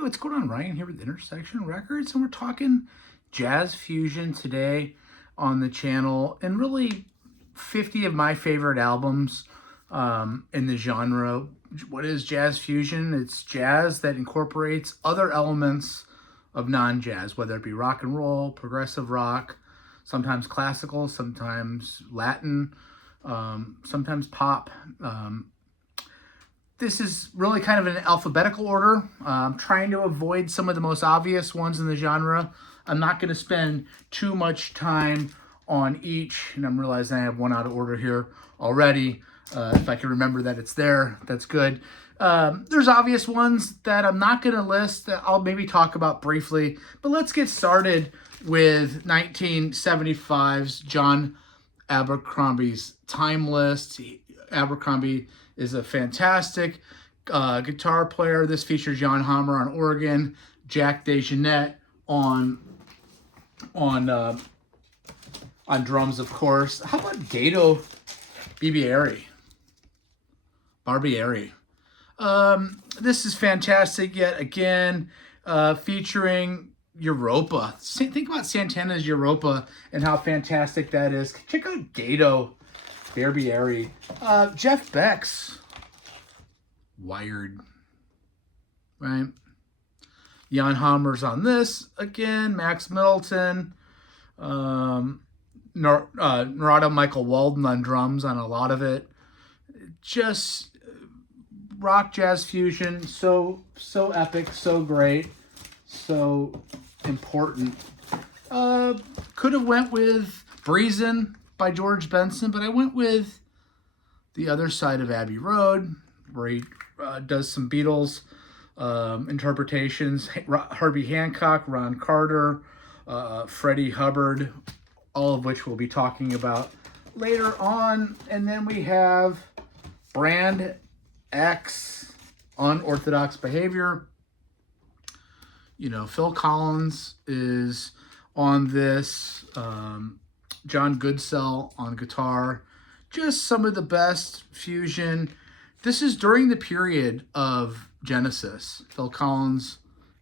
Hey, what's going on? Ryan here with Intersection Records, and we're talking jazz fusion today on the channel, and really 50 of my favorite albums in the genre. What is jazz fusion? It's jazz that incorporates other elements of non-jazz, whether it be rock and roll, progressive rock, sometimes classical, sometimes Latin, sometimes pop. This is really kind of in alphabetical order. I'm trying to avoid some of the most obvious ones in the genre. I'm not going to spend too much time on each, and I'm realizing I have one out of order here already. If I can remember that it's there, that's good. There's obvious ones that I'm not going to list that I'll maybe talk about briefly, but let's get started with 1975's John Abercrombie's Time List. Abercrombie is a fantastic guitar player. This features Jan Hammer on organ, Jack DeJohnette on drums, of course. How about Gato Barbieri? This is fantastic yet again, featuring Europa. Think about Santana's Europa and how fantastic that is. Check out Gato Barbieri. Jeff Beck's Wired, right? Jan Hammer's on this again. Max Middleton, Narada Michael Walden on drums on a lot of it. Just rock jazz fusion, so epic, so great, so important. Could have went with Breezin' by George Benson, but I went with The Other Side of Abbey Road, where he does some Beatles interpretations. Herbie Hancock, Ron Carter, Freddie Hubbard, all of which we'll be talking about later on. And then we have Brand X, Unorthodox Behavior. You know, Phil Collins is on this. John Goodsell on guitar. Just some of the best fusion. This is during the period of Genesis. Phil Collins.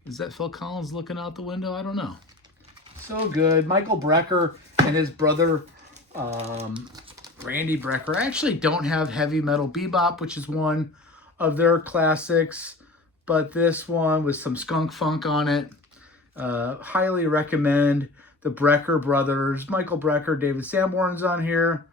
Is that Phil Collins looking out the window? I don't know. So good. Michael Brecker and his brother Randy Brecker. I actually don't have Heavy Metal Bebop, which is one of their classics, but this one with some skunk funk on it. Highly recommend. The Brecker brothers, Michael Brecker, David Sanborn's on here.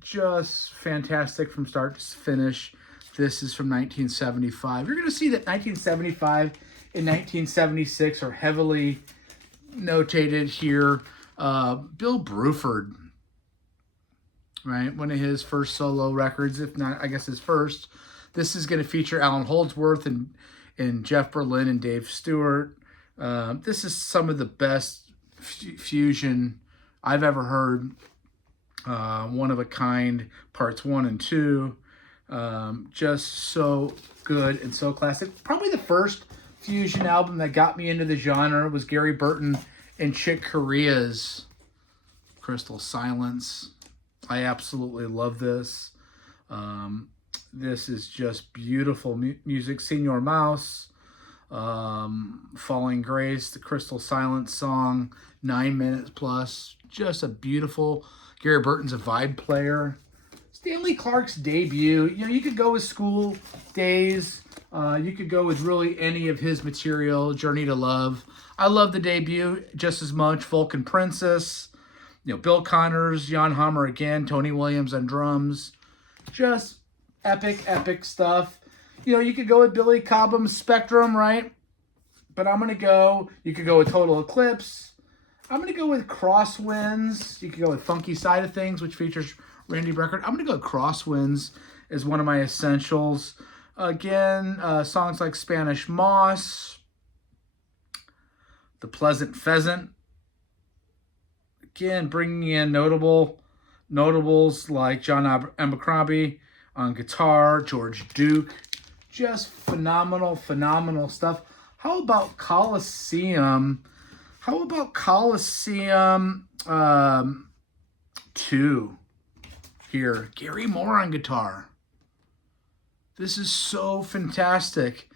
Just fantastic from start to finish. This is from 1975. You're going to see that 1975 and 1976 are heavily notated here. Bill Bruford, right? One of his first solo records, if not, I guess his first. This is going to feature Alan Holdsworth and Jeff Berlin and Dave Stewart. This is some of the best fusion I've ever heard. One of a Kind, parts 1 and 2. Just so good and so classic. Probably the first fusion album that got me into the genre was Gary Burton and Chick Corea's Crystal Silence. I absolutely love this. This is just beautiful music. Senor Mouse. Falling Grace, the Crystal Silence song, 9 minutes plus. Just a beautiful. Gary Burton's a vibe player. Stanley Clarke's debut. You know, you could go with School Days. You could go with really any of his material. Journey to Love. I love the debut just as much. Vulcan Princess. You know, Bill Connors, Jan Hammer again, Tony Williams on drums. Just epic stuff. You know, you could go with Billy Cobham's Spectrum, right? But I'm going to go, you could go with Total Eclipse. I'm going to go with Crosswinds. You could go with Funky Side of Things, which features Randy Brecker. I'm going to go with Crosswinds as one of my essentials. Again, songs like Spanish Moss, The Pleasant Pheasant. Again, bringing in notables like John Abercrombie on guitar, George Duke. Just phenomenal stuff. How about Colosseum? How about Colosseum 2 here? Gary Moore on guitar. This is so fantastic.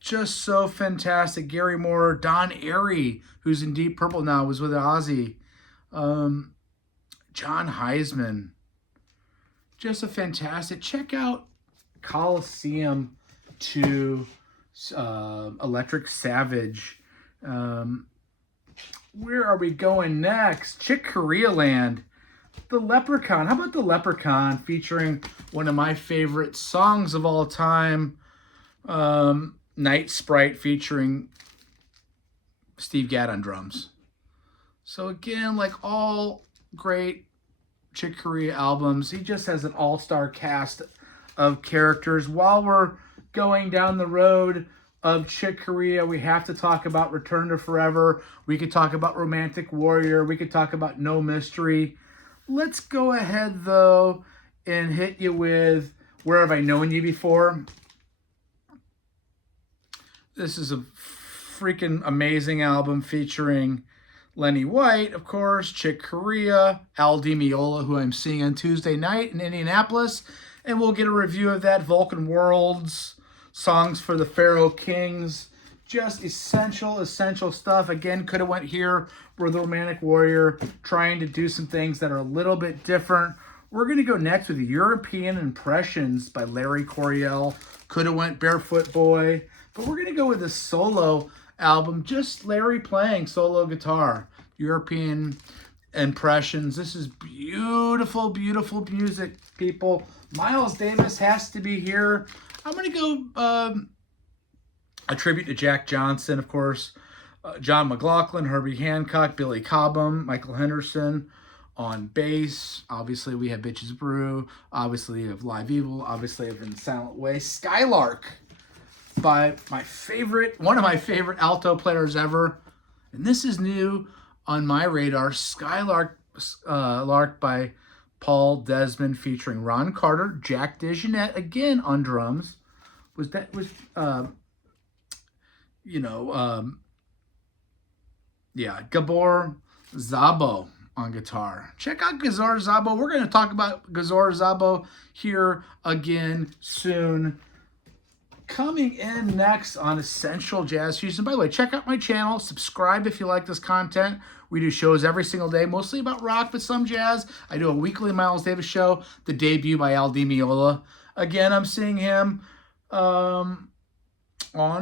Just so fantastic. Gary Moore, Don Airey, who's in Deep Purple now, was with Ozzy. John Heisman. Just a fantastic. Check out Colosseum II, Electric Savage. Where are we going next? Chick Corea Land. The Leprechaun. How about the Leprechaun featuring one of my favorite songs of all time, Night Sprite featuring Steve Gadd on drums. So again, like all great Chick Corea albums, he just has an all-star cast of characters. While we're going down the road of Chick Corea, we have to talk about Return to Forever. We could talk about Romantic Warrior. We could talk about No Mystery. Let's go ahead, though, and hit you with Where Have I Known You Before? This is a freaking amazing album featuring Lenny White, of course, Chick Corea, Al Di Meola, who I'm seeing on Tuesday night in Indianapolis. And we'll get a review of that. Vulcan Worlds, Songs for the Pharaoh Kings. Just essential stuff. Again, could have went here. We're the Romantic Warrior, trying to do some things that are a little bit different. We're going to go next with European Impressions by Larry Coryell. Could have went Barefoot Boy. But we're going to go with a solo album, just Larry playing solo guitar. European Impressions. This is beautiful, beautiful music, people. Miles Davis has to be here. I'm going to go a tribute to Jack Johnson, of course. John McLaughlin, Herbie Hancock, Billy Cobham, Michael Henderson on bass. Obviously, we have Bitches Brew. Obviously, we have Live Evil. Obviously, we have In Silent Way. Skylark by one of my favorite alto players ever. And this is new on my radar. Skylark by Paul Desmond featuring Ron Carter, Jack DeJohnette again on drums. Gabor Szabo on guitar. Check out Gabor Szabo. We're going to talk about Gabor Szabo here again soon. Coming in next on Essential Jazz Fusion. By the way, check out my channel. Subscribe if you like this content. We do shows every single day, mostly about rock, but some jazz. I do a weekly Miles Davis show, The Debut by Al Di Meola. Again, I'm seeing him on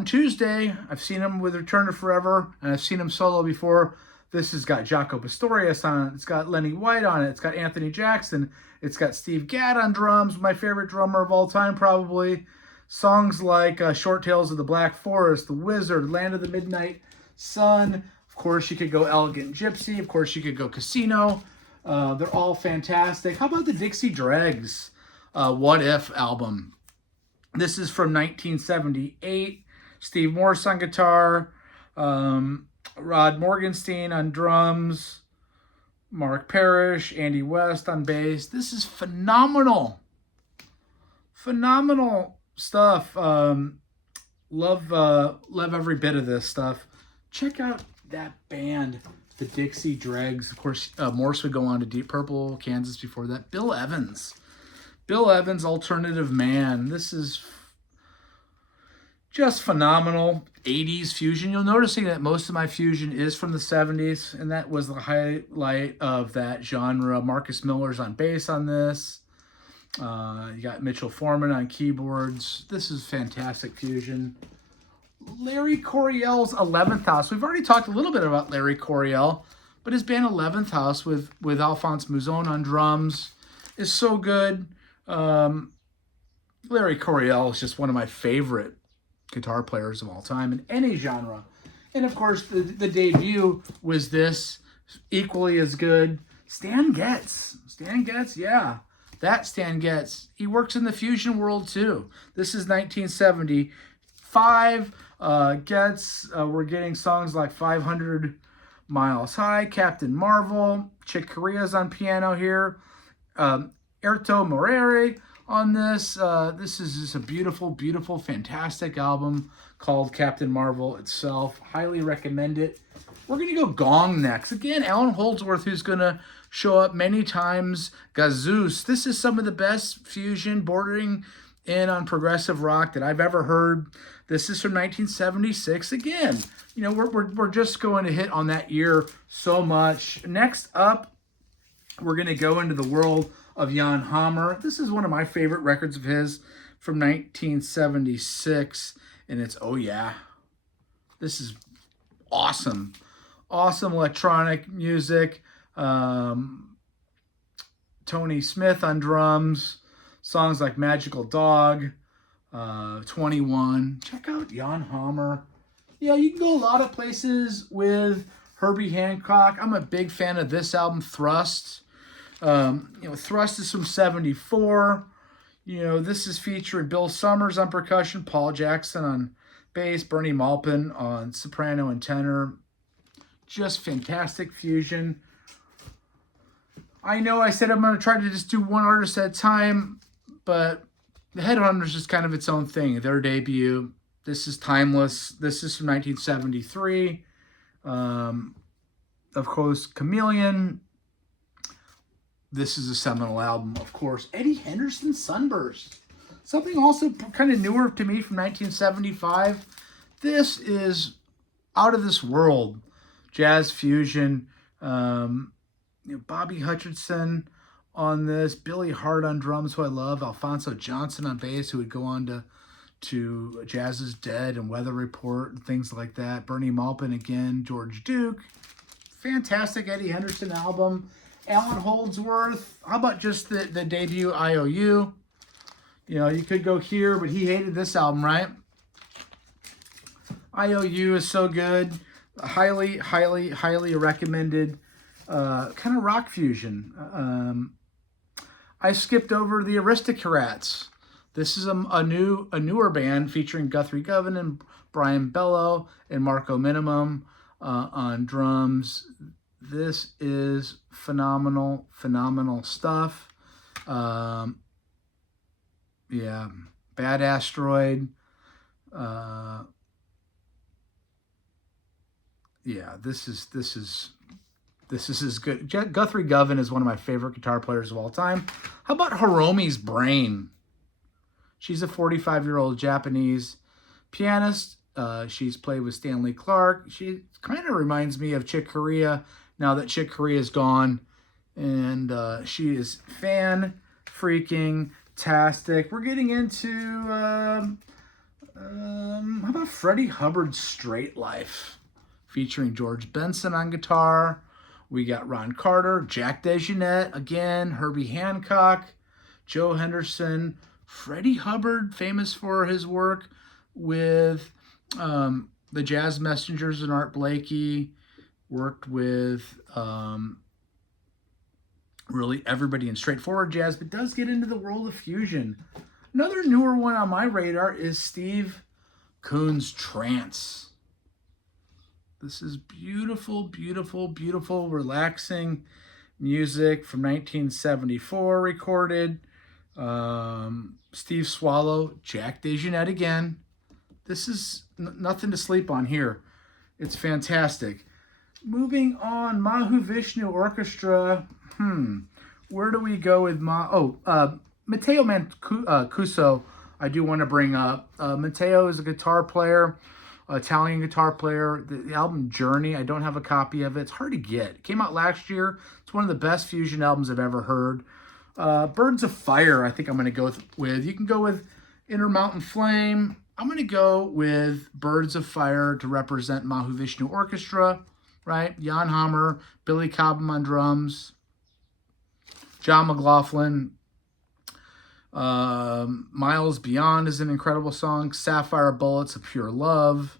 Tuesday. I've seen him with Return to Forever, and I've seen him solo before. This has got Jaco Pastorius on it. It's got Lenny White on it. It's got Anthony Jackson. It's got Steve Gadd on drums, my favorite drummer of all time, probably. Songs like Short Tales of the Black Forest, The Wizard, Land of the Midnight Sun. Of course, you could go Elegant Gypsy. Of course, you could go Casino. They're all fantastic. How about the Dixie Dregs What If album? This is from 1978. Steve Morse on guitar. Rod Morgenstein on drums. Mark Parrish, Andy West on bass. This is phenomenal. Phenomenal stuff. Love every bit of this stuff. Check out that band, the Dixie Dregs. Of course, Morse would go on to Deep Purple, Kansas before that. Bill Evans, Alternative Man. This is just phenomenal. 80s fusion. You'll noticing that most of my fusion is from the 70s, and that was the highlight of that genre. Marcus Miller's on bass on this. You got Mitchell Foreman on keyboards. This is fantastic fusion. Larry Coryell's 11th House. We've already talked a little bit about Larry Coryell, but his band 11th House with Alphonse Mouzon on drums is so good. Larry Coryell is just one of my favorite guitar players of all time in any genre. And of course, the debut was this, equally as good. Stan Getz, yeah. That Stan Getz. He works in the fusion world too. This is 1975. Getz, we're getting songs like 500 Miles High, Captain Marvel, Chick Corea's on piano here, Erto Morere on this. This is just a beautiful, beautiful, fantastic album called Captain Marvel itself. Highly recommend it. We're going to go Gong next. Again, Alan Holdsworth, who's going to show up many times. Gazoos. This is some of the best fusion bordering in on progressive rock that I've ever heard. This is from 1976. Again, you know, we're just going to hit on that year so much. Next up, we're going to go into the world of Jan Hammer. This is one of my favorite records of his from 1976, and it's Oh Yeah. This is awesome. Awesome electronic music. Tony Smith on drums. Songs like Magical Dog, 21. Check out Jan Hammer. Yeah, you can go a lot of places with Herbie Hancock. I'm a big fan of this album, Thrust. You know, Thrust is from 74. You know, this is featuring Bill Summers on percussion, Paul Jackson on bass, Bernie Maupin on soprano and tenor. Just fantastic fusion. I know I said I'm going to try to just do one artist at a time, but the Headhunters is kind of its own thing. Their debut. This is timeless. This is from 1973. Of course, Chameleon. This is a seminal album, of course. Eddie Henderson's Sunburst. Something also kind of newer to me from 1975. This is out of this world. Jazz fusion. You know, Bobby Hutcherson on this. Billy Hart on drums, who I love. Alphonso Johnson on bass, who would go on to Jazz is Dead and Weather Report and things like that. Bernie Maupin again. George Duke. Fantastic Eddie Henderson album. Alan Holdsworth. How about just the debut IOU? You know, you could go here, but he hated this album, right? IOU is so good. Highly, highly, highly recommended kind of rock fusion. I skipped over the Aristocrats. This is a newer band featuring Guthrie, Govan, and Brian Bello and Marco Minimum on drums. This is phenomenal stuff. Yeah, Bad Asteroid. Yeah, this is as good. Guthrie Govan is one of my favorite guitar players of all time. How about Hiromi's Brain? She's a 45-year-old Japanese pianist. She's played with Stanley Clarke. She kind of reminds me of Chick Corea now that Chick Corea is gone. And she is fan-freaking-tastic. We're getting into, how about Freddie Hubbard's Straight Life? Featuring George Benson on guitar. We got Ron Carter, Jack DeJohnette, again, Herbie Hancock, Joe Henderson, Freddie Hubbard, famous for his work with the Jazz Messengers and Art Blakey, worked with really everybody in straightforward jazz, but does get into the world of fusion. Another newer one on my radar is Steve Kuhn's Trance. This is beautiful, beautiful, beautiful, relaxing music from 1974 recorded. Steve Swallow, Jack DeJohnette again. This is nothing to sleep on here. It's fantastic. Moving on, Mahavishnu Orchestra. Where do we go with Matteo Mancuso, I do want to bring up. Matteo is a guitar player. Italian guitar player. The album Journey, I don't have a copy of it. It's hard to get. It came out last year. It's one of the best fusion albums I've ever heard. Birds of Fire, I think I'm going to go with. You can go with Intermountain Flame. I'm going to go with Birds of Fire to represent Mahavishnu Orchestra, right? Jan Hammer, Billy Cobham on drums, John McLaughlin. Miles Beyond is an incredible song. Sapphire Bullets of Pure Love,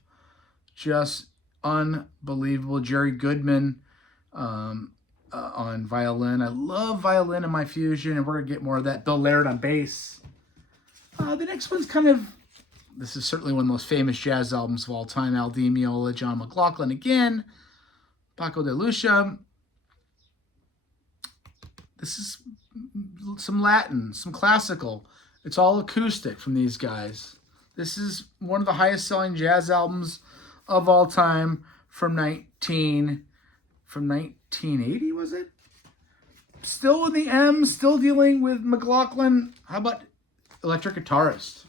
just unbelievable. Jerry Goodman on violin. I love violin in my fusion, and we're gonna get more of that. Bill Laird on bass. The next one's this is certainly one of the most famous jazz albums of all time. Al Di Meola, John McLaughlin again, Paco de Lucia. This is some Latin, some classical. It's all acoustic from these guys. This is one of the highest selling jazz albums of all time from 1980, was it? Still in the M, still dealing with McLaughlin. How about electric guitarist.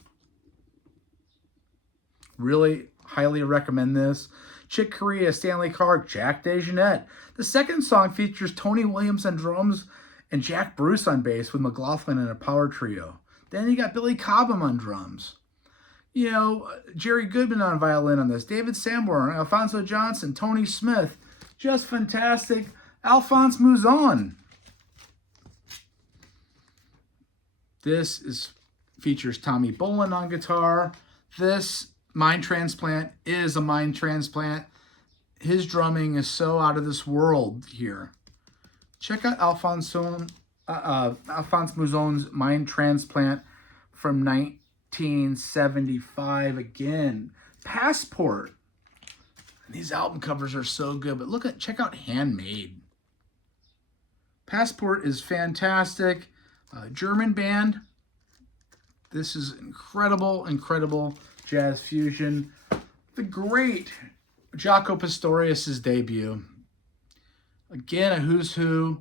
Really highly recommend this. Chick Corea, Stanley Clarke, Jack DeJohnette. The second song features Tony Williams on drums and Jack Bruce on bass with McLaughlin in a power trio. Then you got Billy Cobham on drums. You know, Jerry Goodman on violin on this. David Sanborn, Alphonso Johnson, Tony Smith. Just fantastic. Alphonse Mouzon. This features Tommy Bolin on guitar. This Mind Transplant is a mind transplant. His drumming is so out of this world here. Check out Alphonse Mouzon's Mind Transplant from 1975 again. Passport. These album covers are so good, but check out Handmade. Passport is fantastic. German band. This is incredible, incredible jazz fusion. The great Jaco Pastorius' debut. Again, a who's who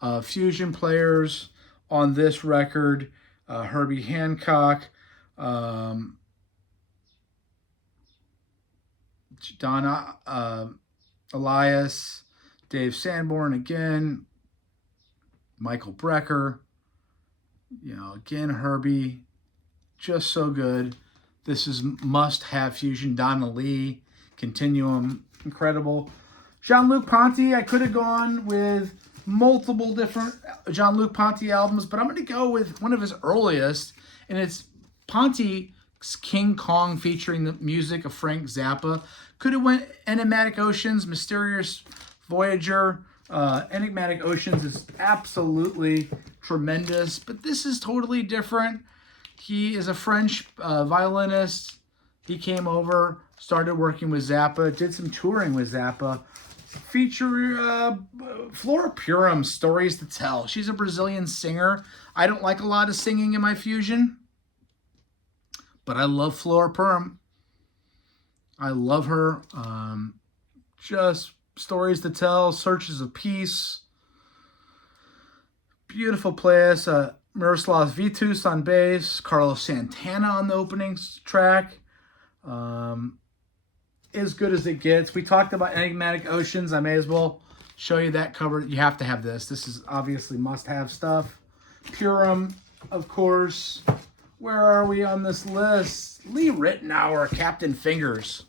of fusion players on this record. Herbie Hancock, Don Elias, Dave Sanborn again, Michael Brecker, you know, again, Herbie, just so good. This is must-have fusion. Donna Lee, Continuum, incredible. Jean-Luc Ponty, I could have gone with multiple different Jean-Luc Ponty albums, but I'm going to go with one of his earliest, and it's Ponty's King Kong featuring the music of Frank Zappa. Could have went Enigmatic Oceans, Mysterious Voyager. Enigmatic Oceans is absolutely tremendous, but this is totally different. He is a French violinist. He came over, started working with Zappa, did some touring with Zappa. Feature Flora Purim's Stories to Tell. She's a Brazilian singer. I don't like a lot of singing in my fusion, but I love Flora Purim. I love her. Just Stories to Tell, Searches of Peace. Beautiful place. Miroslav Vitus on bass. Carlos Santana on the opening track. As good as it gets. We talked about Enigmatic Oceans. I may as well show you that cover. You have to have this. This is obviously must-have stuff. Purim, of course. Where are we on this list? Lee Ritenour, Captain Fingers.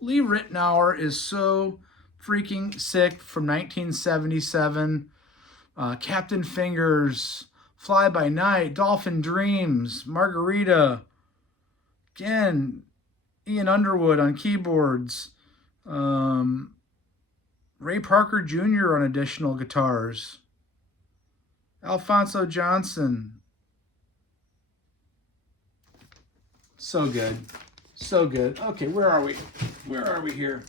Lee Ritenour is so freaking sick from 1977. Captain Fingers, Fly By Night, Dolphin Dreams, Margarita. Again, Ian Underwood on keyboards. Ray Parker Jr. on additional guitars. Alphonso Johnson. So good. So good. Okay, where are we? Where are we here?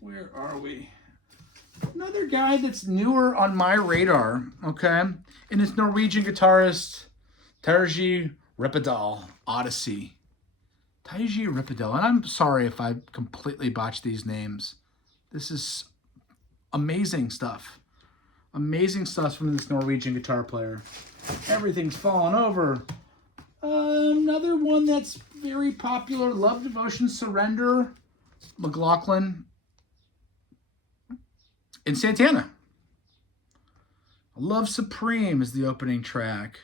Where are we? Another guy that's newer on my radar, okay? And it's Norwegian guitarist Terje Repedal, Odyssey. Terje Repedal, and I'm sorry if I completely botched these names. This is amazing stuff. Amazing stuff from this Norwegian guitar player. Everything's falling over. Another one that's very popular, Love, Devotion, Surrender, McLaughlin, and Santana. Love Supreme is the opening track.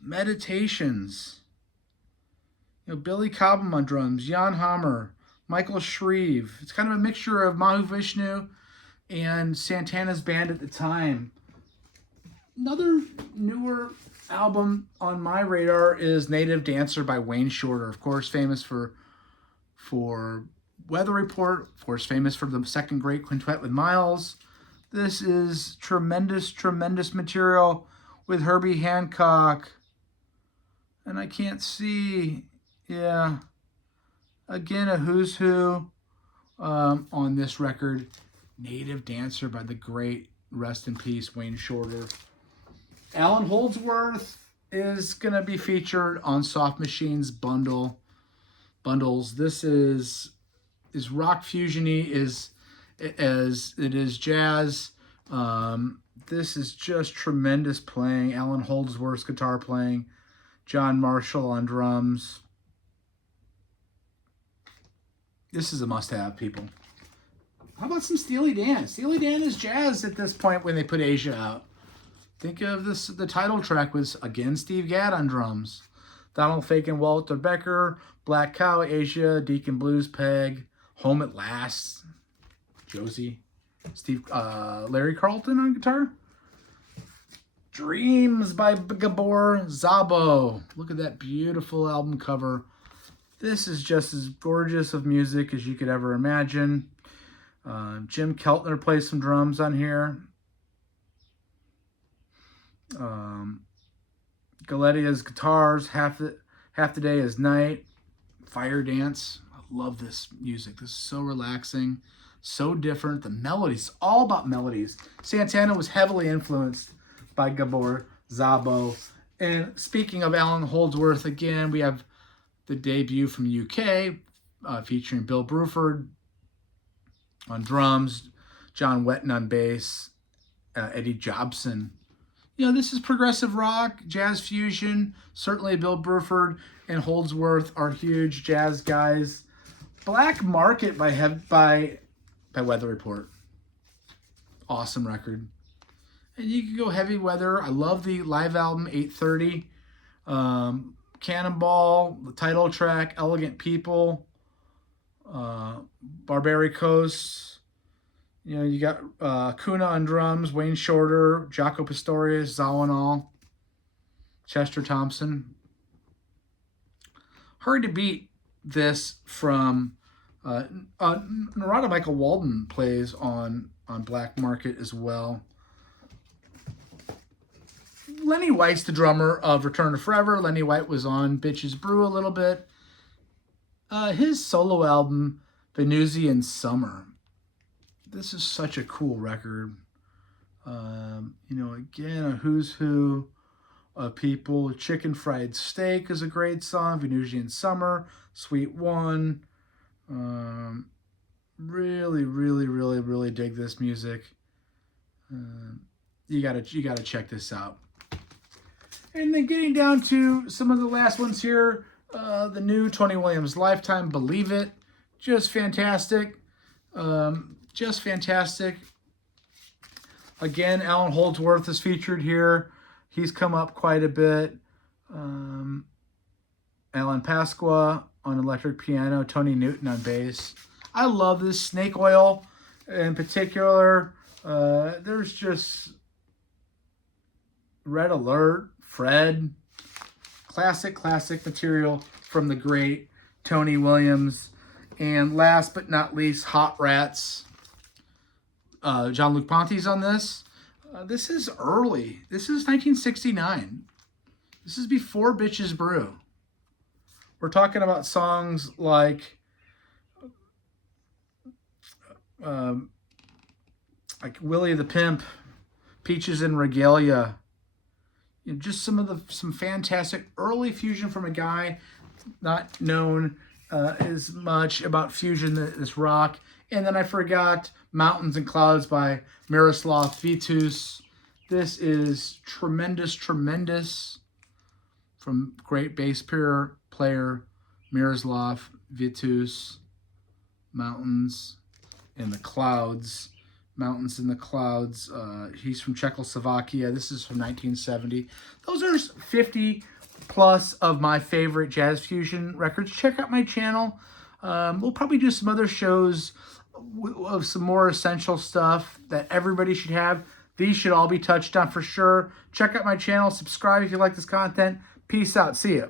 Meditations. You know, Billy Cobham on drums, Jan Hammer, Michael Shreve. It's kind of a mixture of Mahavishnu and Santana's band at the time. Another newer album on my radar is Native Dancer by Wayne Shorter. Of course, famous for Weather Report. Of course, famous for the Second Great Quintet with Miles. This is tremendous, tremendous material with Herbie Hancock. And I can't see, yeah. Again, a who's who on this record. Native Dancer by the great, rest in peace, Wayne Shorter. Alan Holdsworth is going to be featured on Soft Machine's bundles. This is rock fusiony as it is jazz. This is just tremendous playing. Alan Holdsworth's guitar playing. John Marshall on drums. This is a must-have, people. How about some Steely Dan? Steely Dan is jazz at this point when they put Asia out. Think of this, the title track was, again, Steve Gadd on drums. Donald Fagen, Walter Becker, Black Cow, Asia, Deacon Blues, Peg, Home at Last, Josie, Larry Carlton on guitar. Dreams by Gabor Szabo. Look at that beautiful album cover. This is just as gorgeous of music as you could ever imagine. Jim Keltner plays some drums on here. Galettia's guitars, Half the Day is Night, Fire Dance. I love this music. This is so relaxing, so different. The melodies, all about melodies. Santana was heavily influenced by Gabor Szabo. And speaking of Alan Holdsworth, again, we have the debut from UK, featuring Bill Bruford on drums, John Wetton on bass, Eddie Jobson. You know, this is progressive rock, jazz fusion. Certainly Bill Bruford and Holdsworth are huge jazz guys. Black Market by Weather Report. Awesome record. And you can go heavy weather. I love the live album 830. Cannonball, the title track, Elegant People, Barbieri Coast. You know, you got Kuna on drums, Wayne Shorter, Jaco Pastorius, Zawinul, Chester Thompson. Hard to beat this from Narada Michael Walden plays on Black Market as well. Lenny White's the drummer of Return to Forever. Lenny White was on Bitches Brew a little bit. His solo album, Venusian Summer. This is such a cool record. You know, again, a who's who of people. Chicken Fried Steak is a great song. Venusian Summer, Sweet One. Really, really, really, really dig this music. You gotta check this out. And then getting down to some of the last ones here. The new Tony Williams Lifetime, Believe It. Just fantastic. Just fantastic. Again, Alan Holdsworth is featured here. He's come up quite a bit. Alan Pasqua on electric piano. Tony Newton on bass. I love this. Snake Oil in particular. There's just Red Alert, Fred. Classic material from the great Tony Williams. And last but not least, Hot Rats. Jean-Luc Ponty's on this. This is early. This is 1969. This is before Bitches Brew. We're talking about songs like Willie the Pimp, Peaches and Regalia. You know, just some fantastic early fusion from a guy not known as much about fusion, this rock. And then I forgot Mountains and Clouds by Miroslav Vitus. This is tremendous from great bass player Miroslav Vitus. Mountains in the Clouds. Mountains in the Clouds. He's from Czechoslovakia. This is from 1970. Those are 50 plus of my favorite jazz fusion records. Check out my channel. We'll probably do some other shows of some more essential stuff that everybody should have. These should all be touched on for sure. Check out my channel. Subscribe if you like this content. Peace out. See ya.